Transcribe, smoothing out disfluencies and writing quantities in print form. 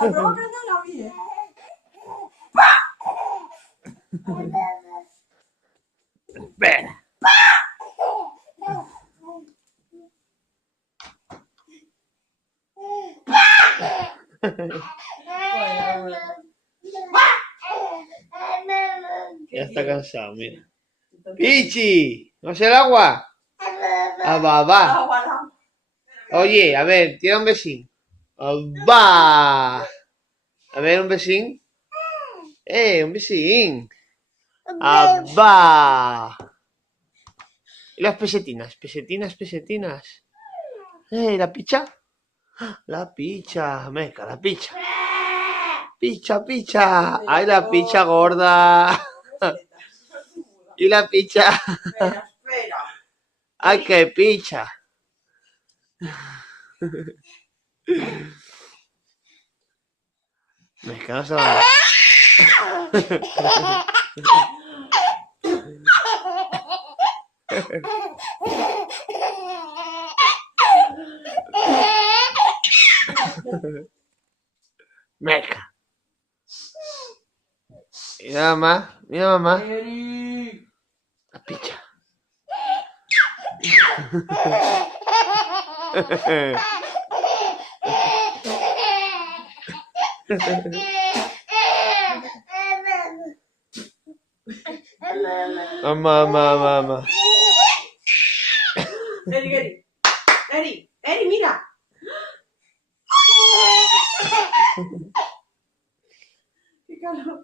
provocando a mí, ¿eh? Espera. Ya está cansado, mira. ¡Pichi! ¿No es el agua? Ah, va. Oye, a ver, tira un besín. Va. A ver, un besín. Un besín. Va. Y las pesetinas, pesetinas. La picha. La picha, meca, la picha. Picha. Ay, la picha gorda. Y la picha. Espera. Ay, qué picha. Meca, no se va. Meca. Mira mamá. Eri. La picha. Mamá. Eri, mira. Qué calor.